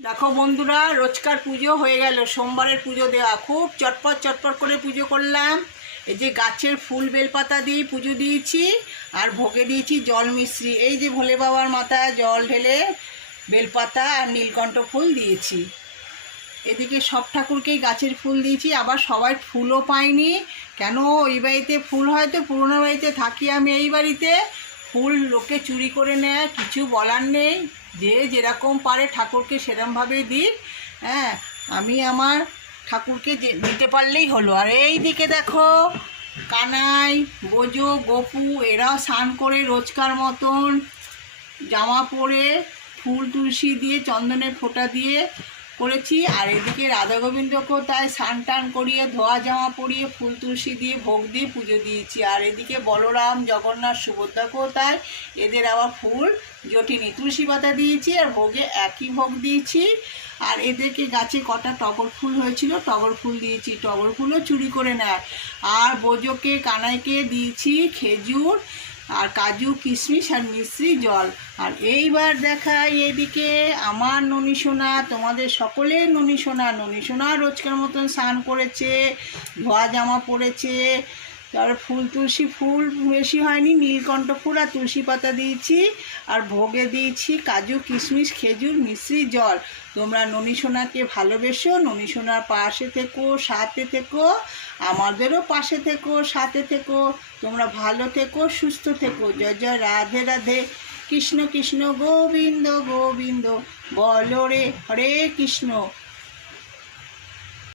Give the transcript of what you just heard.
দেখো বন্ধুরা, রোজকার পুজো হয়ে গেল। সোমবারের পুজো দেওয়া খুব চটপট চটপট করে পুজো করলাম। এই যে গাছের ফুল বেলপাতা দিয়ে পুজো দিয়েছি, আর ভোগে দিয়েছি জল মিশ্রি। এই যে ভোলে বাবার মাথায় জল ঢেলে বেলপাতা আর নীলকণ্ঠ ফুল দিয়েছি। এদিকে সব ঠাকুরকেই গাছের ফুল দিয়েছি, আবার সবাই ফুলও পাইনি। কেন এই বাড়িতে ফুল হয়তো পুরোনো বাড়িতে থাকি আমি, এই বাড়িতে ফুল লোকে চুরি করে নেয়, কিছু বলার নেই। যে যেরকম পারে ঠাকুরকে সেরকমভাবে দিই। হ্যাঁ, আমি আমার ঠাকুরকে দিতে পারলেই হলো। আর এই দিকে দেখো, কানাই, বোজো, গোপু এরাও স্নান করে রোজকার মতন জামা পরে ফুল তুলসী দিয়ে চন্দনের ফোঁটা দিয়ে করেছি। আর এদিকে রাধা গোবিন্দকেও তাই স্নান টান করিয়ে ধোয়া জামা পরিয়ে ফুল তুলসী দিয়ে ভোগ দিয়ে পুজো দিয়েছি। আর এদিকে বলরাম, জগন্নাথ, সুভদ্রাকেও তাই, এদের আবার ফুল জটিনি তুলসী পাতা দিয়েছি, আর ভোগে একই ভোগ দিয়েছি। আর এদেরকে গাছে কটা টগর ফুল হয়েছিল, টগর ফুল দিয়েছি, টগর ফুলও চুরি করে নেয়। আর বোজোকে, কানাইকে দিয়েছি খেজুর আর কাজু, কিশমিশ আর মিশ্রি জল। আর এইবার দেখাই এদিকে আমার ননী সোনা, তোমাদের সকলের ননী সোনা। ননী সোনা রোজকার মতন স্নান করেছে, ধোয়া জামা পরেছে। তার ফুল তুলসী ফুল বেশি হয়নি, নীলকণ্ঠ ফুল আর তুলসী পাতা দিয়েছি। আর ভোগে দিয়েছি কাজু, কিশমিশ, খেজুর, মিশ্রি জল। তোমরা ননী সোনাকে ভালোবেসো, ননী সোনার পাশে থেকো, সাথে থেকো, আমাদেরও পাশে থেকো, সাথে থেকো। তোমরা ভালো থেকো, সুস্থ থেকো। জয় জয় রাধে রাধে। কৃষ্ণ কৃষ্ণ গোবিন্দ গোবিন্দ, বলো রে হরে কৃষ্ণ।